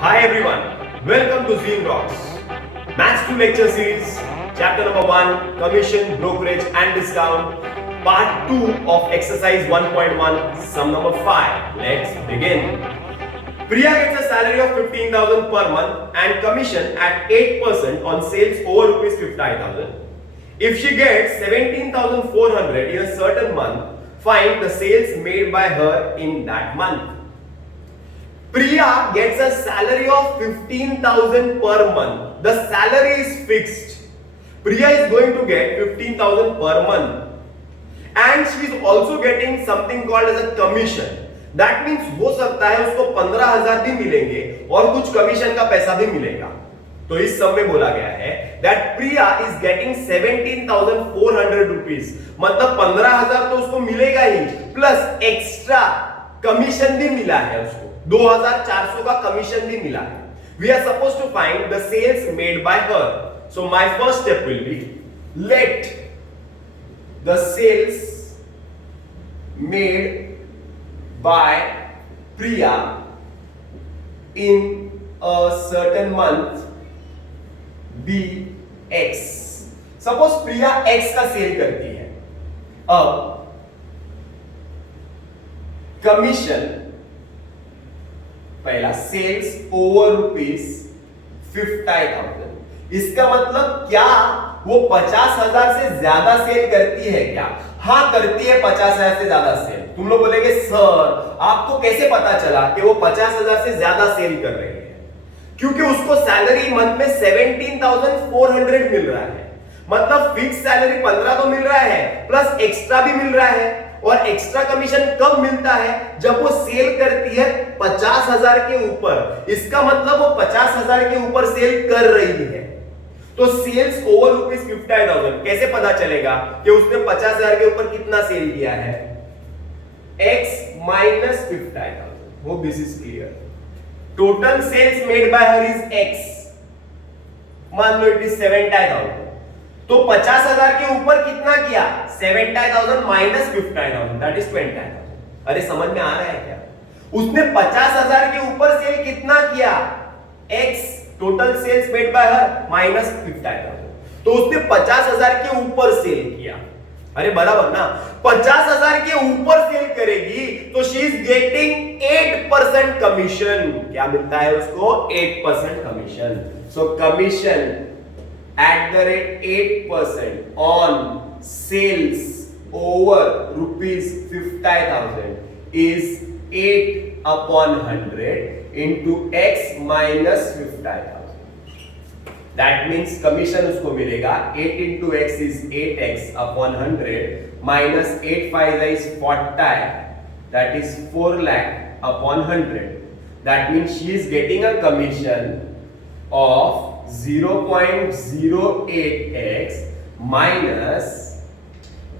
Hi everyone, welcome to Zine Rocks. Maths 2 lecture series, chapter number 1, commission, brokerage and discount, part 2 of exercise 1.1, sum number 5. Let's begin. Priya gets a salary of 15,000 per month and commission at 8% on sales over rupees 50,000. If she gets 17,400 in a certain month, find the sales made by her in that month. Priya gets a salary of 15,000 per month. The salary is fixed. Priya is going to get 15,000 per month. And she is also getting something called as a commission. That means हो सकता है उसको 15,000 भी मिलेंगे और कुछ commission का पैसा भी मिलेगा. तो इस सब में बोला गया है that Priya is getting 17,400 rupees. मतलब 15,000 तो उसको मिलेगा ही प्लस एक्स्ट्रा कमीशन भी मिला है उसको 2,400 का कमीशन भी मिला है. We are supposed to find the sales made by her. So my first step will be let the sales made by Priya in a certain month be X. Suppose Priya X का cell करती है. अब commission पहला sales over rupees 50,000. इसका मतलब क्या वो 50,000 से ज्यादा सेल करती है क्या? हाँ करती है 50,000 से ज्यादा सेल. तुम लोग बोलेंगे सर आपको कैसे पता चला कि वो 50,000 से ज्यादा सेल कर रही है? क्योंकि उसको सैलरी मंथ में 17,400 मिल रहा है. मतलब फिक्स सैलरी 15 तो मिल रहा है प्लस एक्स्ट्रा भी मिल रहा है. और एक्स्ट्रा कमीशन कब मिलता है? जब वो सेल करती है 50,000 के ऊपर. इसका मतलब वो 50,000 के ऊपर सेल कर रही है. तो सेल्स ओवर रुपीज 50,000 कैसे पता चलेगा कि उसने 50,000 के ऊपर कितना सेल किया है? X minus 50,000. Hope this is clear. Total sales made by her is X. मान लो it is 70,000. तो 50,000 के ऊपर कितना किया? 70,000 माइनस 50,000 दैट इज 20,000. अरे समझ में आ रहा है क्या? उसने 50,000 के ऊपर सेल कितना किया? X total sales made by her minus 50,000. तो उसने 50,000 के ऊपर सेल किया. अरे बराबर ना. 50,000 के ऊपर सेल करेगी तो शी इज गेटिंग 8% कमीशन. क्या मिलता है उसको? 8% commission. So commission at the rate 8% on sales over rupees 50,000 is 8 upon 100 into x minus 50,000. That means commission उसको मिलेगा 8 into x is 8x upon 100 minus 8 5 is 40, that is 4 lakh upon 100. That means she is getting a commission of 0.08x minus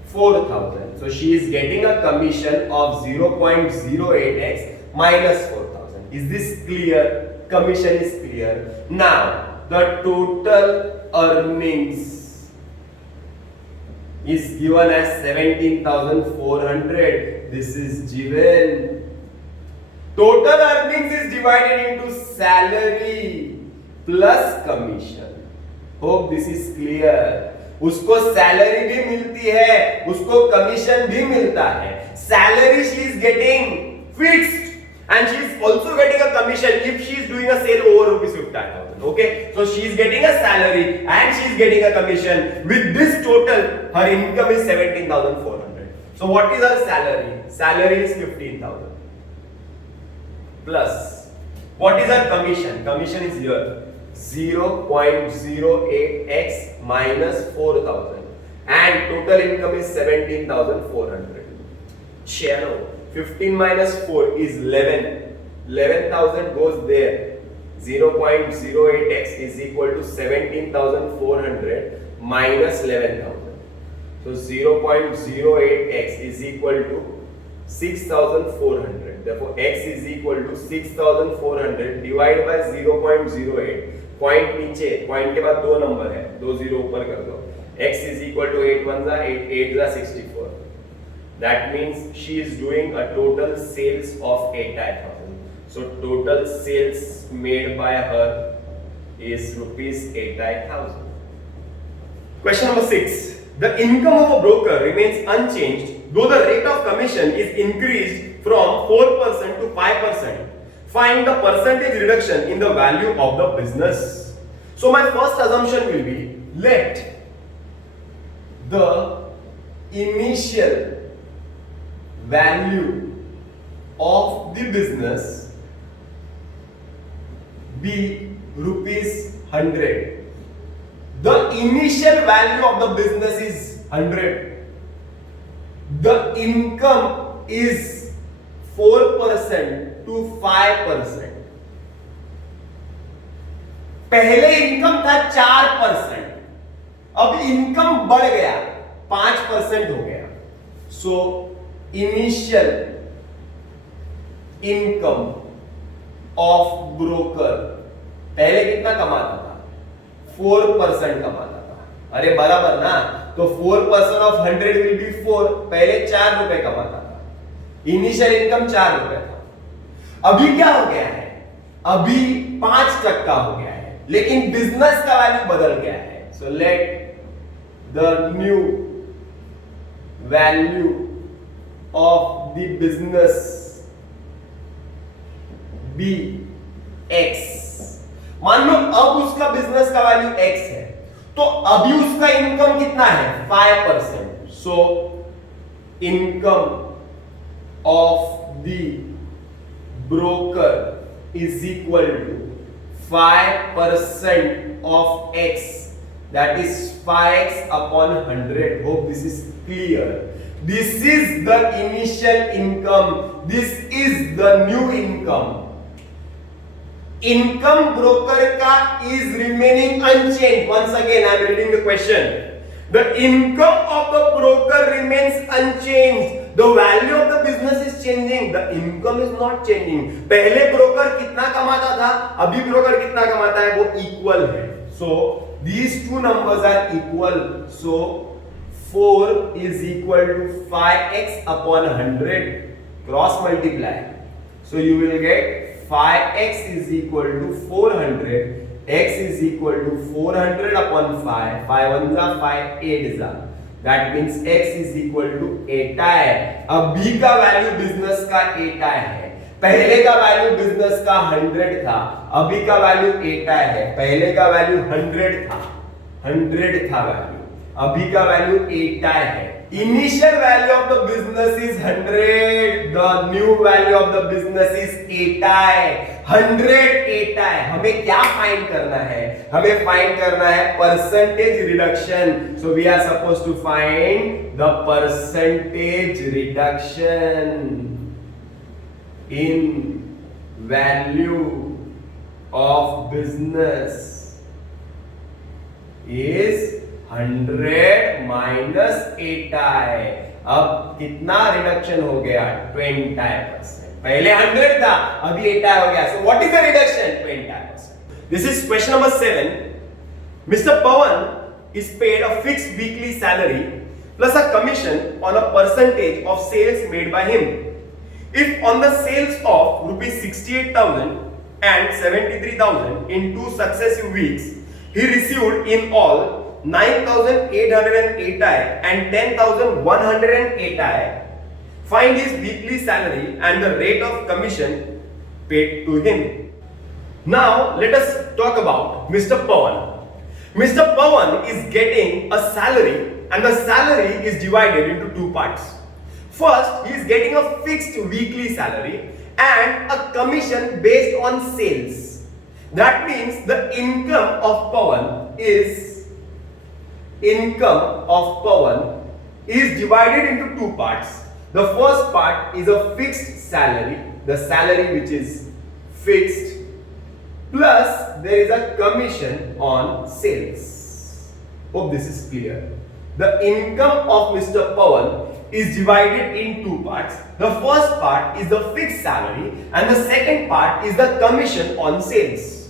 4,000. So she is getting a commission of 0.08x minus 4,000. Is this clear? Commission is clear. Now the total earnings is given as 17,400. This is given. Total earnings is divided into salary plus commission. Hope this is clear. उसको salary भी मिलती है, उसको commission भी मिलता है. Salary she is getting fixed and she is also getting a commission if she is doing a sale over rupees 50,000. Okay, so she is getting a salary and she is getting a commission. With this total her income is 17,400. So what is her salary? Salary is 15,000 plus what is our commission? Commission is here 0.08x minus 4,000 and total income is 17,400. Chalo 15 minus 4 is 11. 11,000 goes there. 0.08x is equal to 17,400 minus 11,000. So 0.08x is equal to 6,400. Therefore x is equal to 6,400 divided by 0.08. Point नीचे, point के बाद दो number है, दो zero ऊपर कर दो. x is equal to 8 1 8 8 64. That means she is doing a total sales of 8,000. So total sales made by her is rupees 88,000. Question number 6. The income of a broker remains unchanged though the rate of commission is increased from 4% to 5%. Find the percentage reduction in the value of the business. So my first assumption will be, let the initial value of the business be rupees 100. The initial value of the business is 100. The income is 4% to 5%. पहले income था 4%, अब income बढ़ गया 5% हो गया. So initial income of broker पहले कितना कमाता था? 4% कमाता था. अरे बराबर ना, तो 4% ऑफ 100 विल बी 4. पहले 4 रुपए कमाता था, इनिशियल इनकम 4 रुपए था. अभी क्या हो गया है? अभी 5% हो गया है, लेकिन बिजनेस का वैल्यू बदल गया है. So let the new value of the business be x. मान लो अब उसका बिजनेस का वैल्यू x है, तो अभी उसका इनकम कितना है? 5%. So income of the broker is equal to 5% of x, that is 5x upon 100. Hope this is clear. This is the initial income, this is the new income. Income broker ka is remaining unchanged. Once again I am reading the question. The income of the broker remains unchanged. The value of the business is changing. The income is not changing. पहले broker कितना कमाता था, अभी broker कितना कमाता है, वो equal है. So these two numbers are equal. So 4 is equal to 5x upon 100. Cross multiply. So you will get 5x is equal to 400. X is equal to 400 upon 5. 5 1 जा 5 8 जा. That means x is equal to 8 है. अभी का value business का 8 है, पहले का value business का 100 था, अभी का वैल्यू 8 है. पहले का वैल्यू 100 था, 100 था वैल्यू, अभी का वैल्यू 8 है. Initial value of the business is 100. The new value of the business is 8. 100 8. हमें क्या फाइंड करना है? हमें फाइंड करना है percentage reduction. So we are supposed to find the percentage reduction in value of business is 100 minus 8i. अब कितना reduction हो गया? 20%. पहले 100 था, अभी 8i हो गया. So what is the reduction? 20%. This is question number 7. Mr. Pawan is paid a fixed weekly salary plus a commission on a percentage of sales made by him. If on the sales of rupees 68,000 and 73,000 in 2 successive weeks, he received in all 9,808i and 10,108i. Find his weekly salary and the rate of commission paid to him. Now let us talk about Mr. Pawan. Mr. Pawan is getting a salary and the salary is divided into 2 parts. First, he is getting a fixed weekly salary and a commission based on sales. That means the income of Pawan is divided into 2 parts. The first part is a fixed salary, the salary which is fixed, plus there is a commission on sales. Hope this is clear. The income of Mr. Pawan is divided in 2 parts. The first part is the fixed salary and the second part is the commission on sales.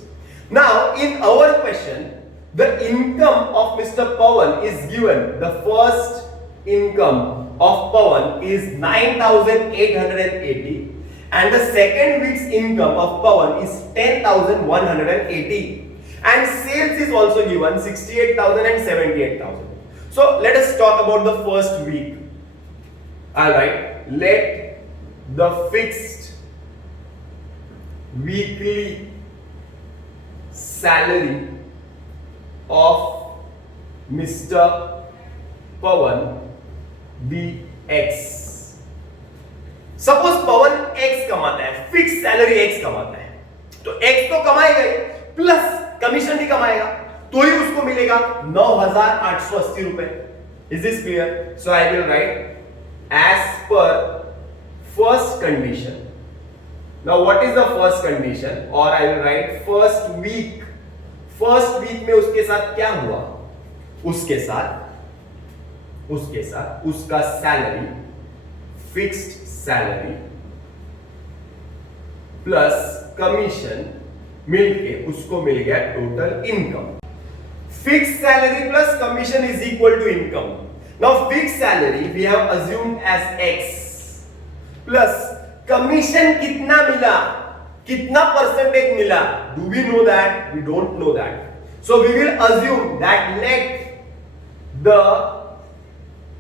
Now in our question, the income of Mr. Pawan is given. The first income of Pawan is 9,880 and the second week's income of Pawan is 10,180, and sales is also given 68,000 and 78,000. So let us talk about the first week. All right, let the fixed weekly salary of Mr. Pawan be X. Suppose Pawan X कमाता है, fix salary X कमाता है, तो X तो कमाएगा ही, plus commission भी कमाएगा, तो ही उसको मिलेगा 9,880 रुपए. Is this clear? So I will write as per first condition. Now what is the first condition? और I will write first week में उसके साथ क्या हुआ? उसके साथ उसका salary, fixed salary plus commission मिलके उसको मिल गया total income. Fixed salary plus commission is equal to income. Now fixed salary we have assumed as x plus commission कितना मिला, कितना परसेंटेज मिला? Do we know that? We don't know that. So we will assume that let the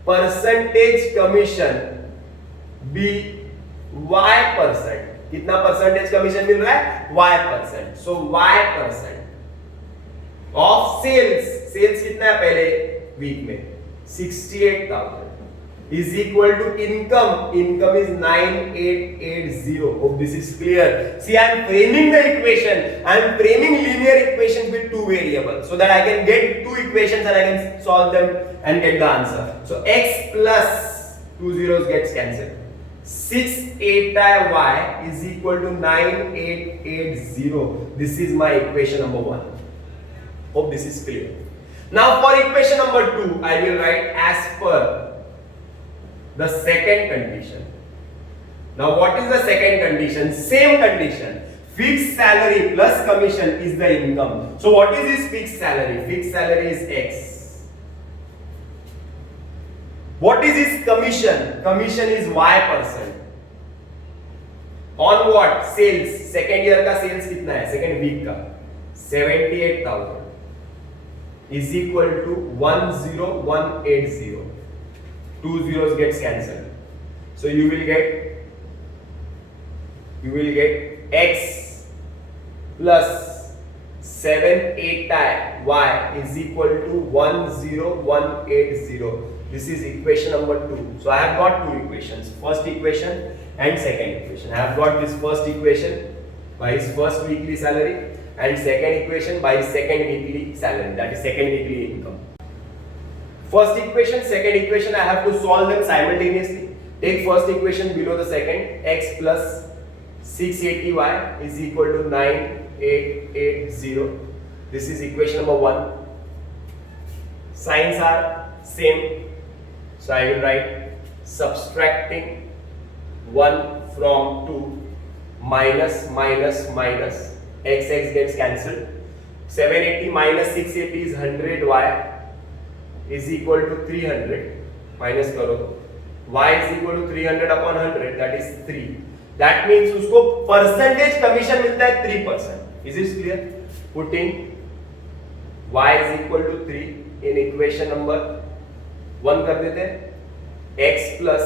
percentage commission be y%. कितना percentage commission मिल रहा है? y%. So y% of sales कितना है पहले वीक में? 68,000 is equal to income is 9880. Hope this is clear. See, I am framing the equation. I am framing linear equations with two variables so that I can get two equations and I can solve them and get the answer. So x plus 2 zeros gets cancelled. 6/8y is equal to 9880. This is my equation number 1. Hope this is clear. Now for equation number 2, I will write as per the second condition. Now what is the second condition? Same condition. Fixed salary plus commission is the income. So what is this fixed salary? Fixed salary is x. What is his commission? Commission is y%. On what? Sales. Second year का sales कितना है? Second week का 78,000 is equal to 10180. 2 zeros gets cancelled. So you will get x plus 7/8y is equal to 10180. This is equation number 2. So I have got two equations, first equation and second equation. I have got this first equation by his first weekly salary and second equation by his second weekly salary, that is second weekly income. First equation, second equation, I have to solve them simultaneously. Take first equation below the second. X plus 680y is equal to 9880. This is equation number 1. Signs are same. So I will write subtracting 1 from 2, minus, x gets cancelled. 780 minus 680 is 100y is equal to 300. Minus करो, y is equal to 300 upon 100, that is 3. That means उसको percentage commission मिलता है 3%. Is it clear? Putting y is equal to 3 in equation number 1 कर देते हैं. X plus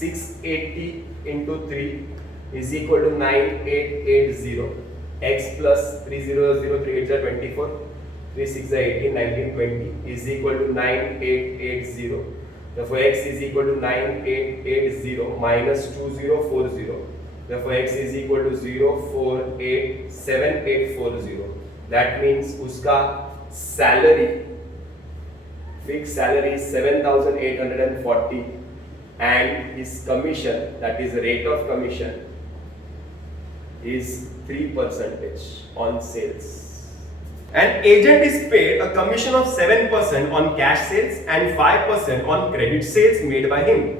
680 into 3 is equal to 9880. X plus 300, 3 8 are 24, 3 6 are 18, 19, 20 is equal to 9880. Therefore x is equal to 9880 minus 2040. Therefore x is equal to 0487840. That means उसका salary, fixed salary is 7,840 and his commission, that is rate of commission, is 3% on sales. An agent is paid a commission of 7% on cash sales and 5% on credit sales made by him.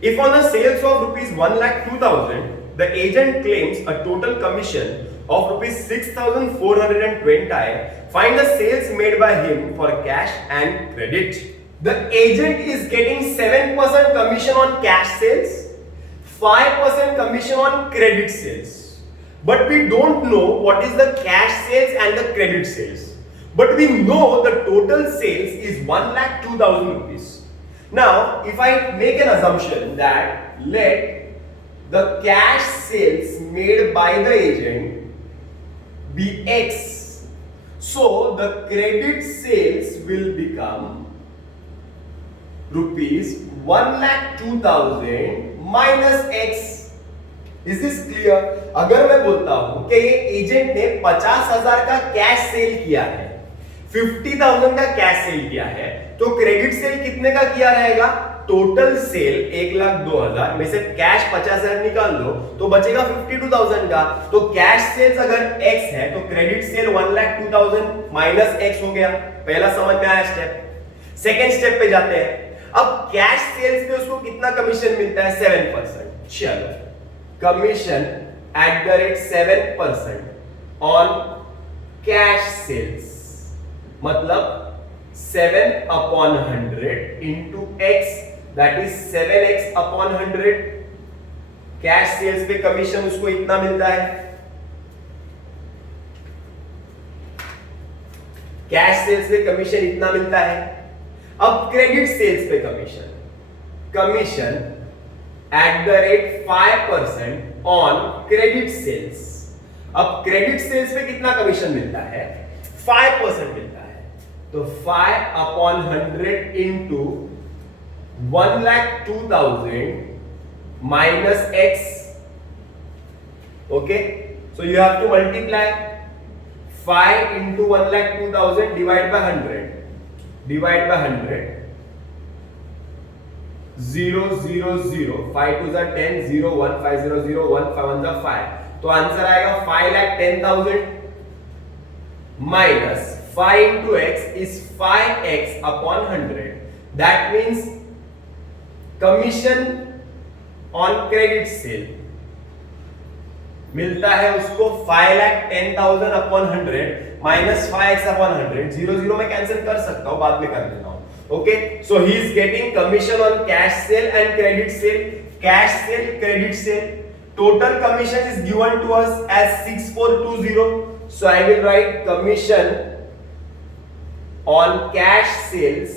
If on the sales of rupees 1,02,000, the agent claims a total commission of rupees 6,420, find the sales made by him for cash and credit. The agent is getting 7% commission on cash sales, 5% commission on credit sales. But we don't know what is the cash sales and the credit sales. But we know the total sales is 1,02,000 rupees. Now, if I make an assumption that let the cash sales made by the agent be X, so the credit sales will become rupees 1,02,000 minus X. Is this clear? अगर मैं बोलता हूं कि ये agent ने 50,000 का cash cell किया है, 50,000 का कैश सेल किया है, तो क्रेडिट सेल कितने का किया रहेगा? टोटल सेल 1,02,000 में से कैश 50,000 निकाल लो तो बचेगा 52,000 का। तो कैश सेल्स अगर x है तो क्रेडिट सेल 1,02,000 माइनस x हो गया। पहला समझ में आया स्टेप। सेकेंड स्टेप पे जाते हैं। अब कैश सेल्स पे उसको कितना कमीशन मिलता है? 7%। चलो, commission at the rate 7% on cash sales, मतलब 7/100 into x, that is 7x upon 100। Cash sales पे कमीशन उसको इतना मिलता है। कैश सेल्स पे कमीशन इतना मिलता है। अब क्रेडिट सेल्स पे commission at the rate 5% on credit sales. अब क्रेडिट सेल्स पे कितना कमीशन मिलता है? 5% मिलता है। तो 5/100 into 1,02,000 minus x. Okay, so you have to multiply 5 into 1,02,000 divide by 100. Divide by 100. 0 0 0 5 2 are 10 0 1 5 0 0 1 5 1 are 5। तो आंसर आएगा 5,10,000 minus 5 into x is 5x upon 100। That means commission on credit sale मिलता है उसको 5,10,000 upon 100 minus 5x upon 100। 0 0 मैं cancel कर सकता हूं, बाद में कर देता हूं। Okay, so he is getting commission on cash sale and credit sale। Cash sale, credit sale, total commission is given to us as 6,420। So I will write commission on cash sales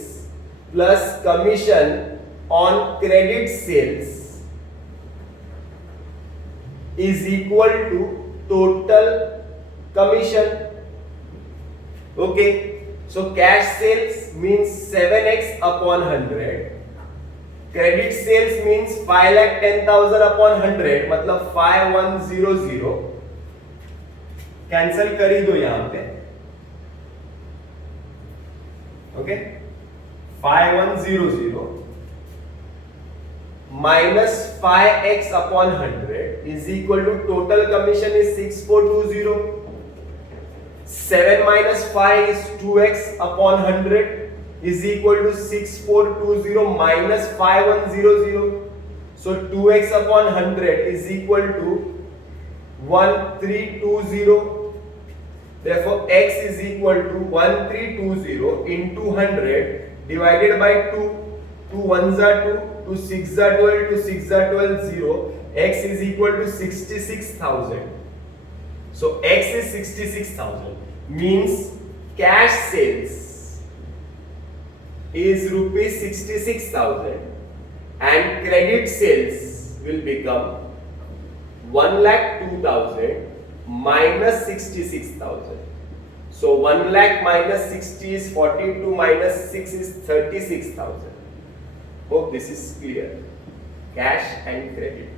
plus commission on credit sales is equal to total commission। Okay, so cash sales means 7x upon 100, credit sales means 5,10,000 upon 100, मतलब 5,100। Cancel कर ही दो यहां पे। Okay, 5,100 minus 5x upon 100 is equal to total commission is 6,420। 7 minus 5 is 2x upon 100 is equal to 6,420 minus 5,100। So 2x upon 100 is equal to 1,320। Therefore x is equal to 1,320 into 100 divided by 2। 2 1s are 2, 2 6s are 12, 2 6s are 12, 0। x is equal to 66,000। So x is 66,000 means cash sales is rupees 66,000 and credit sales will become 1,02,000 minus 66,000। So 1 lakh minus 60 is 42 minus 6 is 36,000। Hope this is clear. Cash and credit.